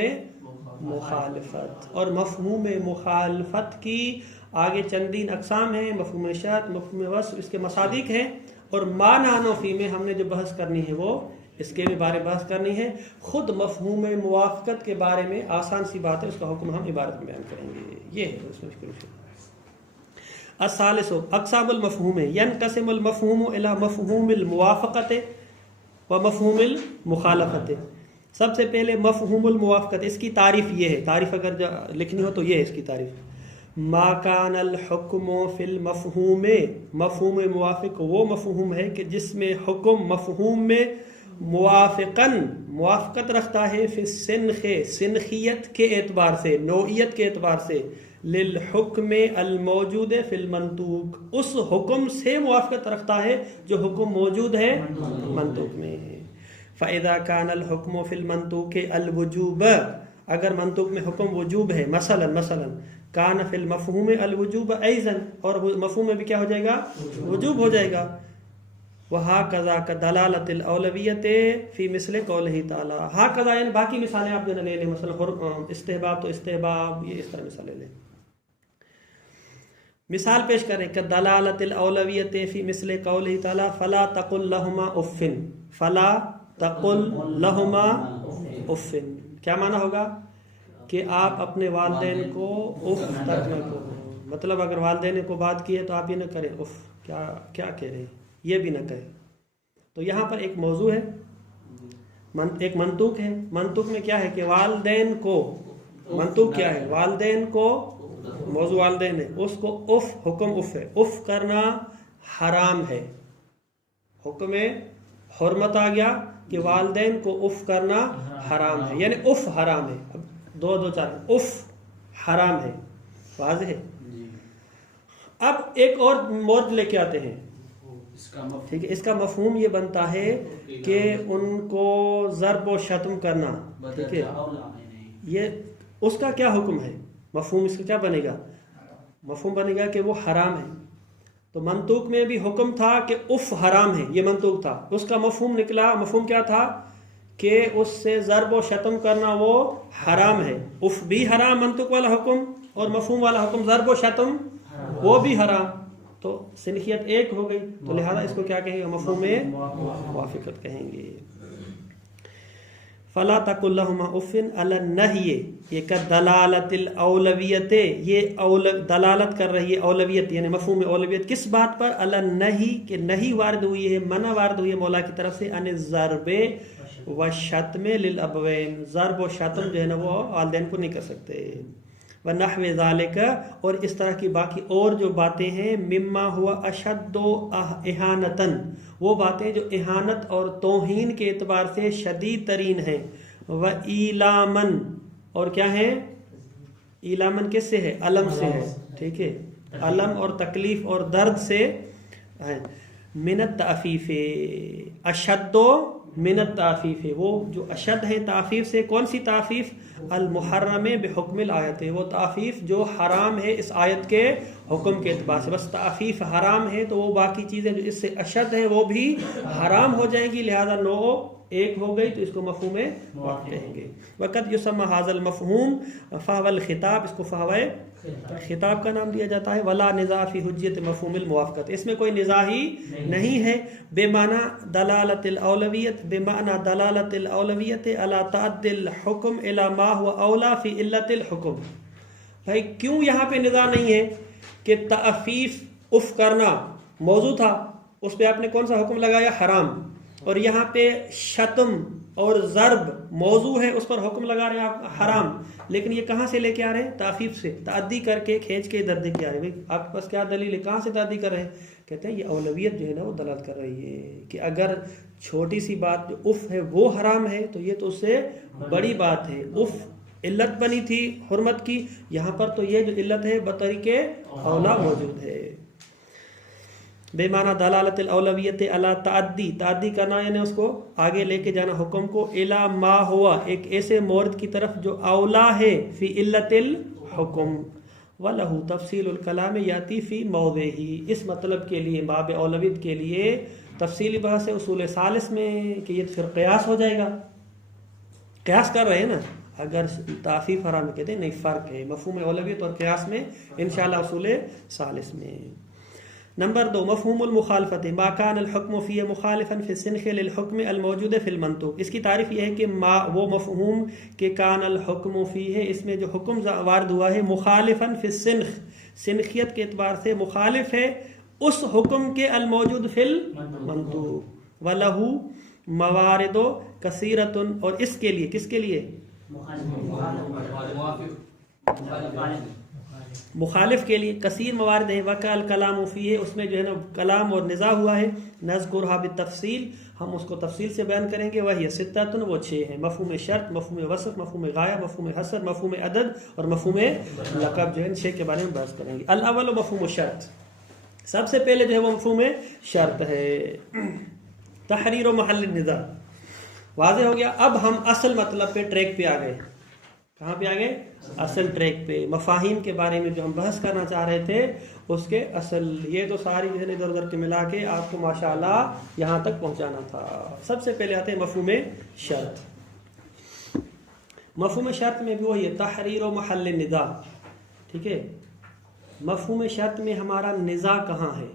مخالفت. اور مفہوم مخالفت کی آگے چندین اقسام ہیں، مفہوم شرط، مفہوم وصف، اس کے مصادیق ہیں. اور معنی نفی میں ہم نے جو بحث کرنی ہے وہ اس کے بھی بارے بحث کرنی ہے. خود مفہوم موافقت کے بارے میں آسان سی بات ہے، اس کا حکم ہم عبارت میں بیان کریں گے. یہ ہے اس میں شروع. الثالث اقسام المفہوم، ینقسم المفہوم الی مفہوم الموافقت و مفہوم المخالفت. سب سے پہلے مفہوم الموافقت، اس کی تعریف یہ ہے، تعریف اگر لکھنی ہو تو یہ ہے اس کی تعریف. ما کان الحکم فی المفہوم، مفہوم موافق وہ مفہوم ہے کہ جس میں حکم مفہوم میں موافقاً موافقت رکھتا ہے، فی السنخ سنخیت کے اعتبار سے، نوعیت کے اعتبار سے، للحکم الموجود فی المنطوق، اس حکم سے موافقت رکھتا ہے جو حکم موجود ہے منطوق میں. فَإِذَا كَانَ الْحُكْمُ فِي الْمَنْطُوقِ الْوُجُوبَ، اگر منطوق میں حکم وجوب ہے، مثلا کان فی المفہوم الوجوب ایضا، اور مفہوم میں بھی کیا ہو جائے گا؟ وجوب ہو جائے گا. وَهَكَذَا كَدَلَالَةِ الْأَوْلَوِيَّةِ فِي مِثْلِ قَوْلِهِ تَعَالَى. ہَكَذَا یعنی باقی مثالیں آپ جو لے لیں، مثلا استحباب تو استحباب، یہ اس طرح مثالیں لیں. مثال پیش کریں كَدَلَالَةِ الْأَوْلَوِيَّةِ فِي مِثْلِ قَوْلِهِ تَعَالَى فَلَا تَقُلْ لَهُمَا أُفٍّ. فَلَا تَقُلْ لَهُمَا أُفٍّ کیا معنی ہوگا؟ کہ آپ اپنے والدین کو اف تک نہ کہو. مطلب اگر والدین کو بات کی ہے تو آپ یہ نہ کریں اف کیا کہہ رہے ہیں، یہ بھی نہ کہیں. تو یہاں پر ایک موضوع ہے، ایک منطوق ہے. منطوق میں کیا ہے کہ والدین کو، منطوق کیا ہے؟ والدین کو، موضوع والدین ہے، اس کو اف، حکم اف ہے، اف کرنا حرام ہے. حکم حرمت آ گیا کہ والدین کو اف کرنا حرام ہے، یعنی اف حرام ہے. اب دو چار اف حرام ہے، واضح ہے. اب ایک اور مورد لے کے آتے ہیں، ٹھیک ہے. اس کا مفہوم یہ بنتا ہے کہ ان کو ضرب و شتم کرنا، ٹھیک ہے. یہ اس کا کیا حکم ہے؟ مفہوم اس کا کیا بنے گا؟ مفہوم بنے گا کہ وہ حرام ہے. تو منطوق میں بھی حکم تھا کہ اف حرام ہے، یہ منطوق تھا. اس کا مفہوم نکلا، مفہوم کیا تھا؟ کہ اس سے ضرب و شتم کرنا وہ حرام ہے. اف بھی حرام منطوق والا حکم، اور مفہوم والا حکم ضرب و شتم وہ بھی حرام. تو صنفیت ایک ہو گئی. تو لہذا اس کو کیا کہیں گے؟ مفہوم موافقت کہیں گے. فَلَا تَقُلْ لَهُمَا أُفٍّ عَلَى النَّهْيِ، یہ كَدَلَالَةِ الْأَوْلَوِيَّةِ، یہ دلالت کر رہی ہے اولویت، یعنی مفہوم اولویت کس بات پر؟ عَلَى النَّهِي، کہ نہیں وارد ہوئی ہے، منع وارد ہوئی ہے مولا کی طرف سے، عَنِ الضَّرْبِ وَالشَّتْمِ لِلْأَبْوَيْنِ، ضرب و شتم جو ہے نا وہ والدین کو نہیں کر سکتے. وَنَحْوِ ذَلِكَ، اور اس طرح کی باقی اور جو باتیں ہیں، مما ہوا اشد اہانتاً، وہ باتیں جو اہانت اور توہین کے اعتبار سے شدید ترین ہیں. وَإِيلَامًا، اور کیا ہیں؟ ایلامن کس سے ہے؟ علم سے ہے، ٹھیک ہے. علم اور تکلیف اور درد سے ہے. من التعفیف، اشد من التعفیف، وہ جو اشد ہے تعفیف سے. کون سی تعفیف؟ المحرم بحکم الآیت، وہ تعفیف جو حرام ہے اس آیت کے حکم کے اعتبار سے. بس تعفیف حرام ہے تو وہ باقی چیزیں جو اس سے اشد ہیں وہ بھی حرام ہو جائیں گی. لہذا نو ایک ہو گئی تو اس کو مفہوم واقع کہیں گے. وقت یسمى هذا المفہوم فهو الخطاب، اس کو فہوے خطاب کا نام دیا جاتا ہے. ولا نزاع فی حجیت مفہوم الموافقت، اس میں کوئی نزاع ہی نہیں ہے. بے معنی دلالت الاولویت، بے معنی دلالت الاولویت علی تعدی الحکم الی ما هو اولا فی علت الحکم. بھائی کیوں یہاں پہ نزاع نہیں ہے کہ تعفیف اف کرنا موضوع تھا، اس پہ آپ نے کون سا حکم لگایا؟ حرام. اور یہاں پہ شتم اور ضرب موضوع ہے، اس پر حکم لگا رہے ہیں آپ حرام. لیکن یہ کہاں سے لے کے آ رہے ہیں؟ تعفیف سے، تعدی کر کے کھینچ کے ادھر دے کے آ رہے ہیں. آپ کے پاس کیا دلیل ہے؟ کہاں سے تعدی کر رہے ہیں؟ کہتے ہیں یہ اولویت جو ہے نا وہ دلالت کر رہی ہے کہ اگر چھوٹی سی بات جو اف ہے وہ حرام ہے تو یہ تو اس سے بڑی بات ہے. اف علت بنی تھی حرمت کی، یہاں پر تو یہ جو علت ہے بطریق اولا موجود ہے. بے معنی دلالت الاولویت علی تعدی، تعدی کرنا یعنی اس کو آگے لے کے جانا حکم کو، الی ما ہوا، ایک ایسے مورد کی طرف جو اولا ہے، فی علت الحکم. وَلَهُ تفصیل الکلام یاتی فی موضعہ، اس مطلب کے لیے باب اولویت کے لیے تفصیلی بحث ہے اصول ثالث میں کہ یہ پھر قیاس ہو جائے گا. قیاس کر رہے ہیں نا، اگر تعفیف حرام کہتے ہیں، نہیں فرق ہے مفہوم اولویت اور قیاس میں انشاءاللہ اصول ثالث میں. نمبر 2 مفہوم المخالفت، ما کان الحکم فی مخالفا فی السنخ للحکم الموجود فی المنطوق. اس کی تعریف یہ ہے کہ وہ مفہوم کہ کان الحکم فی ہے، اس میں جو حکم وارد ہوا ہے مخالفا فی السنخ، سنخیت کے اعتبار سے مخالف ہے اس حکم کے الموجود فی المنطوق. وَلَهُ موارد کثیرۃ، اور اس کے لیے، کس کے لیے؟ مخالف کے لیے کثیر موارد ہیں. وکال کلام فی ہے، اس میں جو ہے نا کلام اور نزاع ہوا ہے. نذکرھا بالتفصیل، ہم اس کو تفصیل سے بیان کریں گے. وہی ستۃ، وہ 6 ہیں. مفہوم شرط، مفہوم وصف، مفہوم غایہ، مفہوم حصر، مفہوم عدد اور مفہوم لقب، جو ہے ان 6 کے بارے میں بحث کریں گے. الاول مفہوم شرط، سب سے پہلے جو ہے وہ مفہوم شرط ہے. تحریر محل النزاع، واضح ہو گیا. اب ہم اصل مطلب پہ ٹریک پہ آ گئے. کہاں پہ آ گئے؟ اصل ٹریک پہ. مفاہیم کے بارے میں جو ہم بحث کرنا چاہ رہے تھے اس کے اصل، یہ تو ساری چیزیں ادھر ادھر کے ملا کے آپ کو ماشاءاللہ یہاں تک پہنچانا تھا. سب سے پہلے آتے ہیں مفہوم شرط. مفہوم شرط میں بھی وہی ہے تحریر و محل نزاع. ٹھیک ہے، مفہوم شرط میں ہمارا نزاع کہاں ہے؟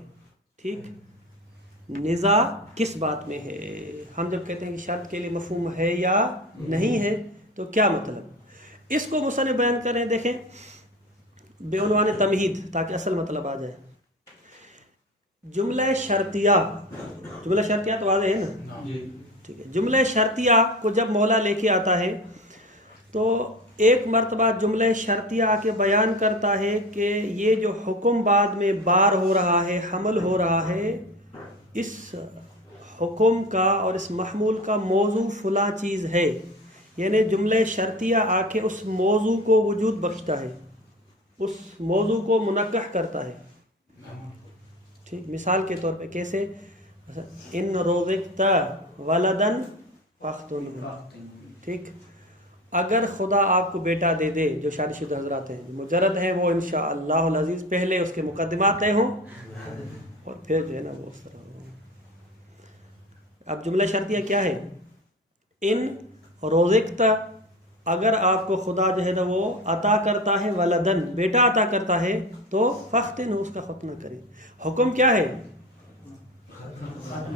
ٹھیک، نزاع کس بات میں ہے؟ ہم جب کہتے ہیں کہ شرط کے لیے مفہوم ہے یا نہیں ہے تو کیا مطلب؟ اس کو مصنف بیان کریں. دیکھیں بے عنوان تمہید، تاکہ اصل مطلب آ جائے. جملہ شرطیہ، جملہ شرطیہ تو واضح ہے نا؟ ٹھیک ہے. جملہ شرطیہ کو جب مولا لے کے آتا ہے تو ایک مرتبہ جملہ شرطیہ آ کے بیان کرتا ہے کہ یہ جو حکم بعد میں بار ہو رہا ہے، حمل ہو رہا ہے، اس حکم کا اور اس محمول کا موضوع فلاں چیز ہے. یعنی جملہ شرطیہ آ کے اس موضوع کو وجود بخشتا ہے، اس موضوع کو منقح کرتا ہے. ٹھیک، مثال کے طور پہ کیسے؟ ان رزقت ولدن فاختنہ. ٹھیک، اگر خدا آپ کو بیٹا دے دے، جو شادی شدہ حضرات ہیں مجرد ہیں وہ انشاءاللہ العزیز پہلے اس کے مقدمات طے ہوں اور پھر جو ہے نا وہ اس طرح. اب جملہ شرطیہ کیا ہے؟ ان رزقت، اگر آپ کو خدا جو ہے نا وہ عطا کرتا ہے، ولدن بیٹا عطا کرتا ہے، تو فختن اس کا ختنہ کرے. حکم کیا ہے؟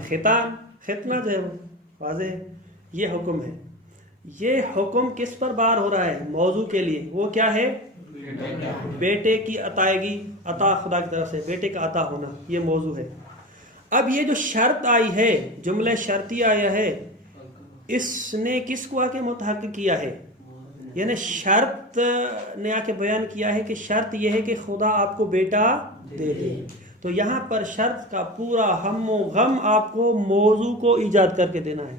ختان، ختنہ جو ہے وہ واضح ہے، یہ حکم ہے. یہ حکم کس پر بار ہو رہا ہے؟ موضوع کے لیے. وہ کیا ہے؟ بیٹے کی عطائیگی، عطا خدا کی طرف سے بیٹے کا عطا ہونا، یہ موضوع ہے. اب یہ جو شرط آئی ہے، جملہ شرطی آیا ہے، اس نے کس کو آ کے متحقق کیا ہے؟ یعنی شرط نے آ کے بیان کیا ہے کہ شرط یہ ہے کہ خدا آپ کو بیٹا دے دے. تو یہاں پر شرط کا پورا ہم و غم آپ کو موضوع کو ایجاد کر کے دینا ہے.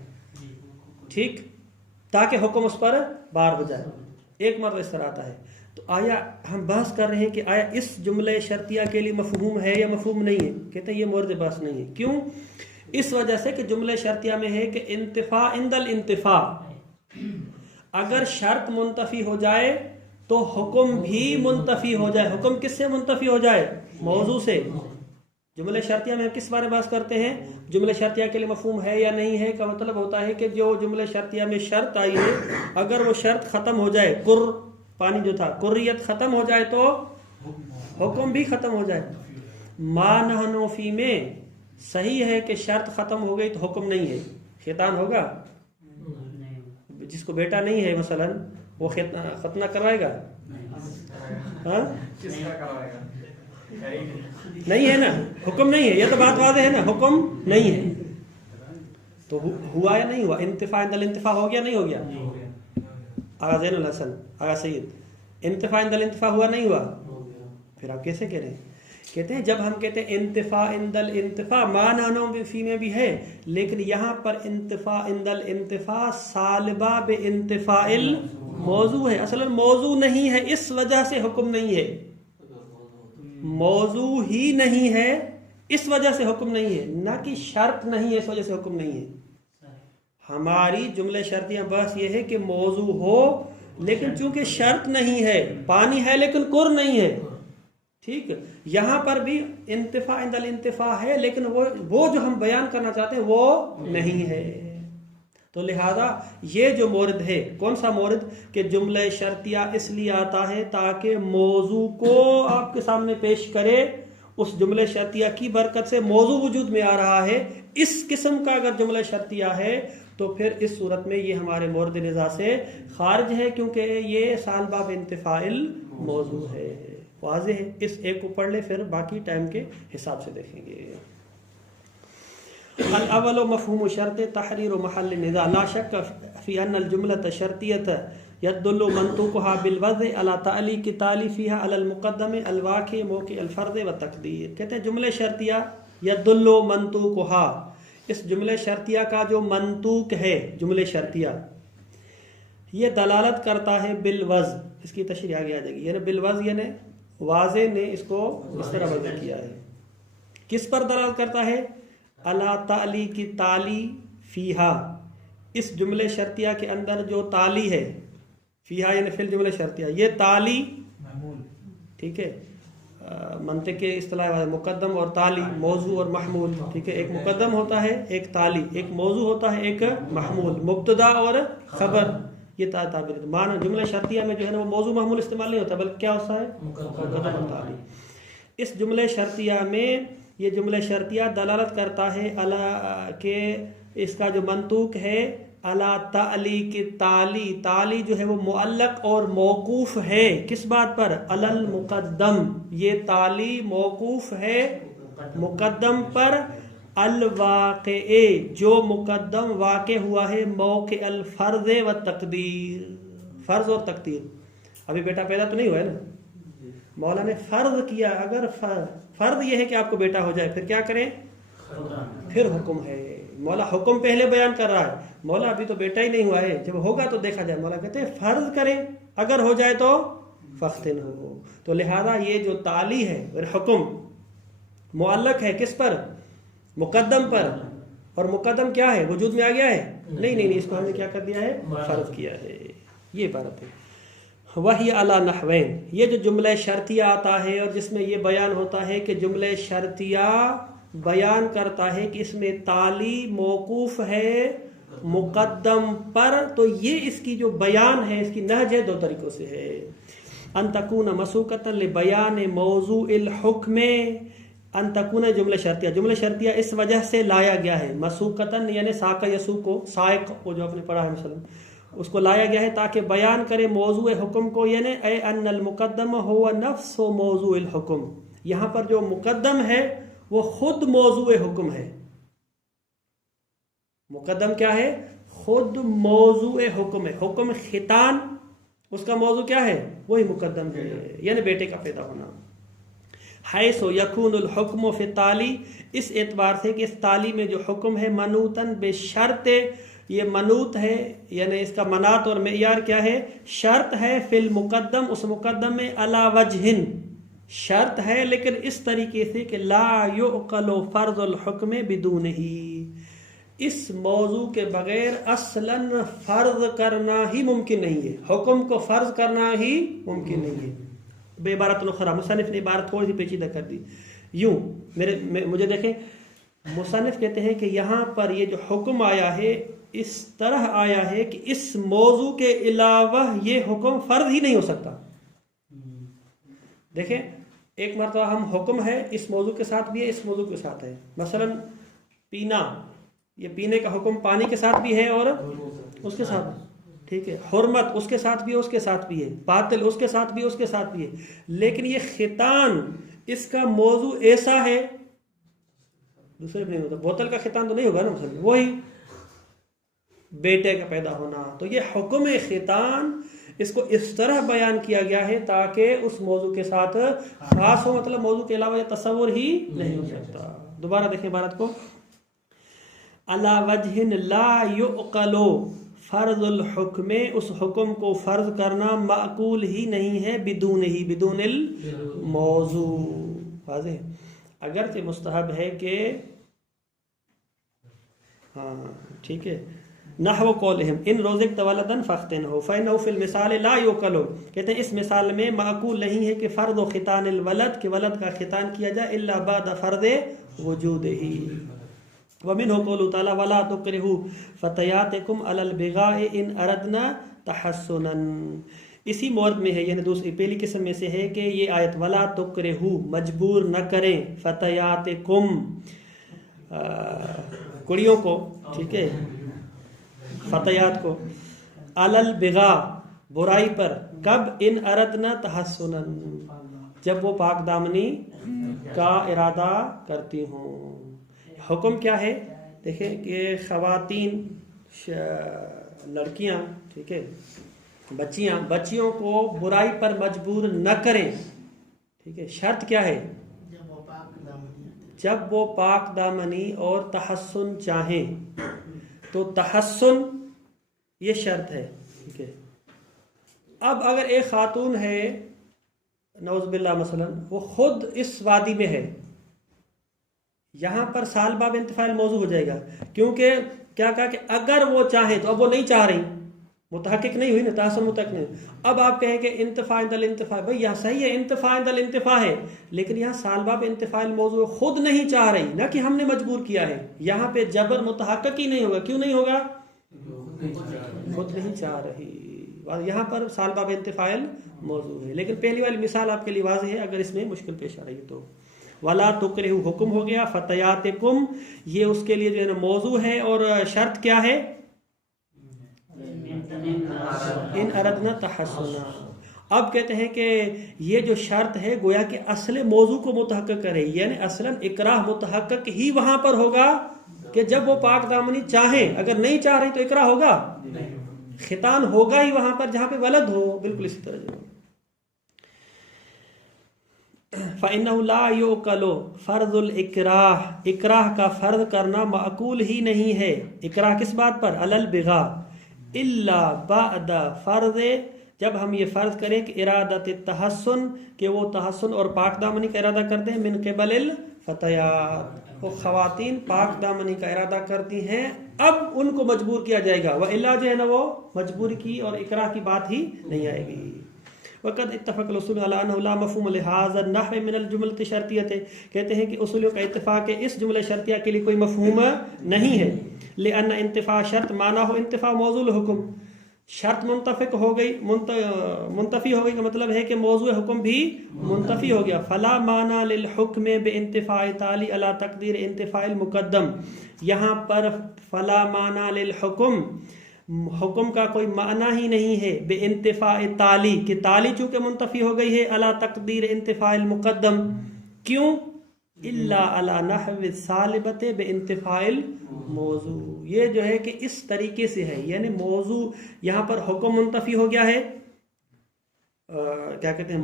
ٹھیک، تاکہ حکم اس پر بار ہو جائے. ایک مرتبہ اس طرح آتا ہے. تو آیا ہم بحث کر رہے ہیں کہ آیا اس جملہ شرطیہ کے لیے مفہوم ہے یا مفہوم نہیں ہے؟ کہتے ہیں یہ مورد بحث نہیں ہے. کیوں؟ اس وجہ سے کہ جملہ شرطیہ میں ہے کہ انتفاع عند الانتفاع، اگر شرط منتفی ہو جائے تو حکم بھی منتفی ہو جائے. حکم کس سے منتفی ہو جائے؟ موضوع سے. جملہ شرطیہ میں ہم کس بارے بحث کرتے ہیں؟ جملہ شرطیہ کے لیے مفہوم ہے یا نہیں ہے کا مطلب ہوتا ہے کہ جو جملہ شرطیہ میں شرط آئی ہے، اگر وہ شرط ختم ہو جائے، پانی جو تھا قریت ختم ہو جائے تو حکم بھی ختم ہو جائے. ما نحن فی میں صحیح ہے کہ شرط ختم ہو گئی تو حکم نہیں ہے. ختان ہوگا؟ جس کو بیٹا نہیں ہے مثلا وہ ختنہ کروائے گا؟ ہاں نہیں ہے نا، حکم نہیں ہے. یہ تو بات واضح ہے نا، حکم نہیں ہے. تو ہوا یا نہیں ہوا؟ انتفاع عند الانتفاع ہو گیا نہیں ہو گیا؟ آغا زین الحسن، آغا سید، انتفاع عند الانتفاع ہوا نہیں ہوا؟ پھر آپ کیسے کہہ رہے ہیں؟ کہتے ہیں جب ہم کہتے ہیں انتفاع عند الانتفاع، معنی فی میں بھی ہے، لیکن یہاں پر انتفاع عند الانتفاع سالبہ بے انتفاع الموضوع ہے. اصلا موضوع نہیں ہے، اس وجہ سے حکم نہیں ہے. موضوع ہی نہیں ہے اس وجہ سے حکم نہیں ہے، نہ کہ شرط نہیں ہے اس وجہ سے حکم نہیں ہے. ہماری جملہ شرطیاں بس یہ ہے کہ موضوع ہو، لیکن چونکہ شرط نہیں ہے، پانی ہے لیکن کر نہیں ہے. ٹھیک، یہاں پر بھی انتفاع عند الانتفاع ہے، لیکن وہ جو ہم بیان کرنا چاہتے ہیں وہ نہیں ہے. تو لہذا یہ جو مورد ہے، کون سا مورد؟ کہ جملہ شرطیہ اس لیے آتا ہے تاکہ موضوع کو آپ کے سامنے پیش کرے. اس جملہ شرطیہ کی برکت سے موضوع وجود میں آ رہا ہے. اس قسم کا اگر جملہ شرطیہ ہے تو پھر اس صورت میں یہ ہمارے مورد نزاع سے خارج ہے، کیونکہ یہ سالبہ بانتفاع الموضوع ہے. واضح ہے؟ اس ایک کو پڑھ لے، پھر باقی ٹائم کے حساب سے دیکھیں گے. الاول مفہوم شرط تحریر محل نزاع. لا شک فی ان الجملة شرطیۃ يدل منطوقها بالوضع على تعلیق تالیفها على المقدم الواقع موقع الفرض والتقدیر. کہتے ہیں جملہ شرطیہ يدل منطوقها، اس جملہ شرطیہ کا جو منطوق ہے جملہ شرطیہ، یہ دلالت کرتا ہے بالوضع. اس کی تشریح آگے آ جائے گی. یعنی بالوضع یعنی واضح نے اس کو اس طرح وضع کیا ہے. کس پر دلالت کرتا ہے؟ اللہ تعالی کی تالی فیہا، اس جملے شرطیہ کے اندر جو تالی ہے، فیہا یعنی فی الجملہ شرطیہ، یہ تالی ٹھیک ہے، منطق کے اصطلاح مقدم اور تالی، موضوع اور محمول، ٹھیک ہے، ایک مقدم ہوتا ہے ایک تالی، ایک موضوع ہوتا ہے ایک محمول، مبتدا اور خبر، یہ تعبیر معنی جملہ شرطیہ میں جو ہے نا وہ موضوع محمول استعمال نہیں ہوتا بلکہ کیا ہوتا ہے مقدم اور تالی۔ اس جملے شرطیہ میں یہ جملہ شرطیہ دلالت کرتا ہے کہ اس کا جو منطوق ہے علی تعلی کی تالی جو ہے وہ معلق اور موقوف ہے کس بات پر؟ علی المقدم، یہ تالی موقوف ہے مقدم پر، الواقع جو مقدم واقع ہوا ہے موقع الفرض و تقدیر، فرض اور تقدیر۔ ابھی بیٹا پیدا تو نہیں ہوا ہے نا، مولا نے فرض کیا، اگر فرض یہ ہے کہ آپ کو بیٹا ہو جائے پھر کیا کریں؟ پھر حکم ہے، مولا حکم پہلے بیان کر رہا ہے، مولا ابھی تو بیٹا ہی نہیں ہوا ہے، جب ہوگا تو دیکھا جائے، مولا کہتے ہیں فرض کریں، اگر ہو جائے تو فختن ہو۔ تو لہذا یہ جو تالی ہے حکم معلق ہے کس پر؟ مقدم پر، اور مقدم کیا ہے؟ وجود میں آ گیا ہے؟ نہیں، اس کو ہم نے کیا کر دیا ہے؟ فرض کیا ہے، یہ عبارت ہے۔ وہی علی نحوین، یہ جو جملہ شرطیہ آتا ہے اور جس میں یہ بیان ہوتا ہے کہ جملہ شرطیہ بیان کرتا ہے کہ اس میں تالی موقوف ہے مقدم پر، تو یہ اس کی جو بیان ہے اس کی نہج ہے دو طریقوں سے ہے۔ ان تکون مسوقۃ لبیان موضوع الحکم، ان تکون جملہ شرطیہ اس وجہ سے لایا گیا ہے، مسوقۃ یعنی ساق یسوق، سائق وہ جو آپ نے پڑھا ہے مثلا، اس کو لایا گیا ہے تاکہ بیان کرے موضوع حکم کو، یعنی اے ان المقدم هو نفس موضوع الحکم، یہاں پر جو مقدم ہے وہ خود موضوع حکم ہے۔ مقدم کیا ہے؟ خود موضوع حکم ہے، حکم ختان اس کا موضوع کیا ہے؟ وہی مقدم ہے، یعنی بیٹے کا پیدا ہونا۔ حیث یکون الحکم فی التالی، اس اعتبار سے کہ اس تالی میں جو حکم ہے منوطن بشرط، یہ منوط ہے یعنی اس کا منات اور معیار کیا ہے؟ شرط ہے، فی المقدم اس مقدم میں، علی وجہن شرط ہے لیکن اس طریقے سے کہ لا یعقل فرض الحکم بدونہ، اس موضوع کے بغیر اصلاً فرض کرنا ہی ممکن نہیں ہے، حکم کو فرض کرنا ہی ممکن نہیں ہے۔ بے عبارت اخرى، مصنف نے عبارت تھوڑی سی پیچیدہ کر دی، یوں مجھے دیکھیں، مصنف کہتے ہیں کہ یہاں پر یہ جو حکم آیا ہے اس طرح آیا ہے کہ اس موضوع کے علاوہ یہ حکم فرض ہی نہیں ہو سکتا۔ دیکھیں ایک مرتبہ ہم حکم ہے اس موضوع کے ساتھ بھی ہے، اس موضوع کے ساتھ ہے، مثلا پینا، یہ پینے کا حکم پانی کے ساتھ بھی ہے اور اس کے ساتھ، ٹھیک ہے، حرمت اس کے ساتھ بھی ہے اس کے ساتھ بھی ہے، باطل اس کے ساتھ بھی ہے اس کے ساتھ بھی ہے، لیکن یہ ختان اس کا موضوع ایسا ہے دوسرے بھی نہیں ہوتا، بوتل کا ختان تو نہیں ہوگا نا، مثلا وہی بیٹے کا پیدا ہونا، تو یہ حکم ختان اس کو اس طرح بیان کیا گیا ہے تاکہ اس موضوع کے ساتھ خاص ہو، مطلب موضوع کے علاوہ یہ تصور ہی نہیں ہو سکتا۔ دوبارہ دیکھیں عبارت کو، علی وجہ لا یعقل فرض الحکم، اس حکم کو فرض کرنا معقول ہی نہیں ہے، بدون الموضوع، واضح، اگرچہ مستحب ہے کہ ہاں ٹھیک ہے، نحو قولہم ان روزق تولدن فاختنہ فإنہ فی المثال لا یعقل، کہتے ہیں اس مثال میں معقول نہیں ہے کہ فرض و ختان الولد کہ ولد کا ختان کیا جائے الا بعد فرض وجودہ، ومنہ قولہ تعالی ولا تکرہوا فتیاتکم علی البغاء ان اردنا تحسنا، اسی مورد میں ہے، یعنی دوسری پہلی قسم میں سے ہے کہ یہ آیت ولا تکرہوا مجبور نہ کریں، فتیاتکم کڑیوں کو، ٹھیک ہے، فتیات کو، علی البغاء برائی پر، کب؟ ان اردنا تحسنا جب وہ پاک دامنی کا ارادہ کرتی ہوں۔ حکم کیا ہے؟ دیکھیں کہ خواتین لڑکیاں، ٹھیک ہے، بچیوں کو برائی پر مجبور نہ کریں، ٹھیک ہے، شرط کیا ہے؟ جب وہ پاک دامنی اور تحسن چاہیں، تو تحسن یہ شرط ہے، ٹھیک ہے۔ اب اگر ایک خاتون ہے نعوذ باللہ مثلا وہ خود اس وادی میں ہے یہاں پر سال باب انتفاع الموضوع ہو جائے گا، کیونکہ کیا کہا کہ اگر وہ چاہیں تو، اب وہ نہیں چاہ رہی، متحقق نہیں ہوئی نا، تحسن متحقق نہیں. اب آپ کہیں کہ انتفاع عند الانتفاع، بھئی یہاں صحیح ہے انتفاع عند الانتفاع ہے، لیکن یہاں سال باب انتفاع الموضوع خود نہیں چاہ رہی، نہ کہ ہم نے مجبور کیا ہے. یہاں پہ جبر متحقق ہی نہیں ہوگا. کیوں نہیں ہوگا؟ خود نہیں چاہ رہی. یہاں پر سال باب انتفاع الموضوع ہے. لیکن پہلی والی مثال آپ کے لیے واضح ہے، اگر اس میں مشکل پیش آ رہی ہے تو. ولا تکرہوا حکم ہو گیا، فتیاتکم یہ اس کے لیے جو ہے نا موضوع ہے، اور شرط کیا ہے؟ ان اردنا تحسنا. اب کہتے ہیں کہ یہ جو شرط ہے گویا کہ اصل موضوع کو متحقق کرے، یعنی اصلا اکراہ متحقق ہی وہاں پر ہوگا کہ جب وہ پاک دامنی چاہیں. اگر نہیں چاہ رہی تو اکراہ ہوگا؟ خطان ہوگا ہی وہاں پر جہاں پہ ولد ہو. بالکل اسی طرح جو فَإِنَّهُ لَا يُعْقَلُ فرض الْإِكْرَاهِ، اکراہ کا فرض کرنا معقول ہی نہیں ہے. اکراہ کس بات پر؟ علی البغاء، الا بعد فرض، جب ہم یہ فرض کریں کہ ارادت التحسن، کہ وہ تحسن اور پاک دامنی کا ارادہ کرتے ہیں، من قبل الفتیات، وہ خواتین پاک دامنی کا ارادہ کرتی ہیں، اب ان کو مجبور کیا جائے گا. وَإِلَّا جو ہے نا وہ مجبور کی اور اکراہ کی بات ہی نہیں آئے گی. وقد اتفق الاصول على انه لا مفهوم لهذا النحو من الجملة الشرطية، کہتے ہیں کہ اصولیوں کا اتفاق ہے اس جملہ شرطیہ کے لیے کوئی مفہوم نہیں ہے. لأن انتفاع شرط معناه انتفاع موضوع الحکم، شرط منتفق ہو گئی، منتفی ہو گئی کا مطلب ہے کہ موضوع حکم بھی منتفی ہو گیا. فلا معنی للحکم بانتفاع تالی علی تقدیر انتفاع المقدم، یہاں پر فلا معنی للحکم، حکم کا کوئی معنی ہی نہیں ہے بے انتفاع تالی، کہ تالی چونکہ منتفی ہو گئی ہے علی تقدیر انتفاع المقدم. کیوں؟ الا علی نحو السالبۃ بے انتفاع الموضوع، یہ جو ہے کہ اس طریقے سے ہے، یعنی موضوع یہاں پر حکم منتفی ہو گیا ہے، کیا کہتے ہیں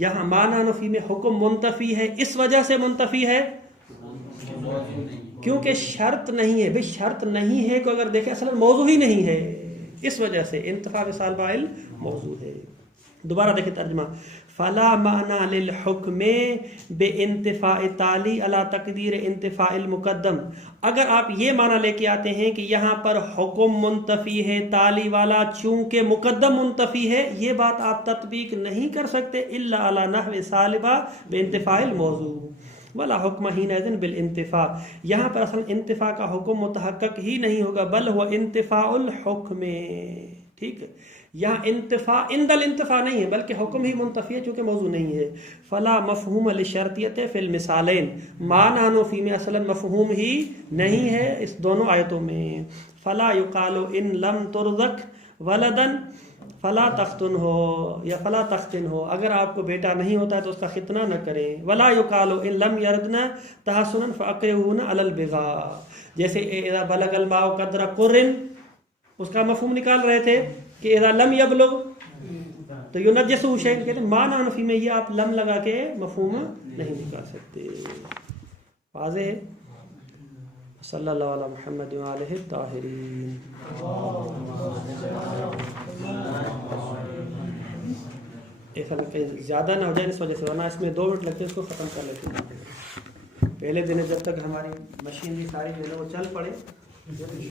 یہاں معنی نفی میں حکم منتفی ہے، اس وجہ سے منتفی ہے کیونکہ شرط نہیں ہے. بھئی شرط نہیں ہے کو اگر دیکھیں اصلا موضوع ہی نہیں ہے، اس وجہ سے انتفاع بسال بائل موضوع ہے. دوبارہ دیکھیں ترجمہ، فلا معنی للحکم بے انتفاع تالی علی تقدیر انتفاع المقدم. اگر آپ یہ معنی لے کے آتے ہیں کہ یہاں پر حکم منتفی ہے تالی والا چونکہ مقدم منتفی ہے، یہ بات آپ تطبیق نہیں کر سکتے الا علی نحو سالبہ بے انتفاع الموضوع ولا حکم حینئذ بالانتفاع. یہاں پر اصلا انتفاع کا حکم متحقق ہی نہیں ہوگا، بل ہوا انتفاع الحکم. ٹھیک ہے، یہاں انتفاع عند الانتفاع نہیں ہے بلکہ حکم ہی منتفی ہے چونکہ موضوع نہیں ہے. فلا مفہوم للشرطیت فی المثالین، معنی نفی میں اصلا مفہوم ہی نہیں ہے اس دونوں آیتوں میں. فلا یقال ان لم ترزق ولدا فلا تختن ہو یا فلا تختن ہو، اگر آپ کو بیٹا نہیں ہوتا ہے تو اس کا ختنہ نہ کریں. ولا یقال ان لم یردنا تحسنا فاکرہون علی البغاء، جیسے اذا بلغ الماء قدر قرن، اس کا مفہوم نکال رہے تھے کہ اذا لم یبلغ تو ینجسہ شیء، کہتے ہیں معنی نفی میں یہ آپ لم لگا کے مفہوم نہیں نکال سکتے. واضح ہے؟ صلی اللہ علی محمد وآلہ الطاہرین. ایسا کہیں زیادہ نہ ہو جائے اس وجہ سے، ورنہ اس میں 2 منٹ لگتے ہیں، اس کو ختم کر لیتے ہیں. پہلے دن جب تک ہماری مشین بھی ساری جو ہے وہ چل پڑے.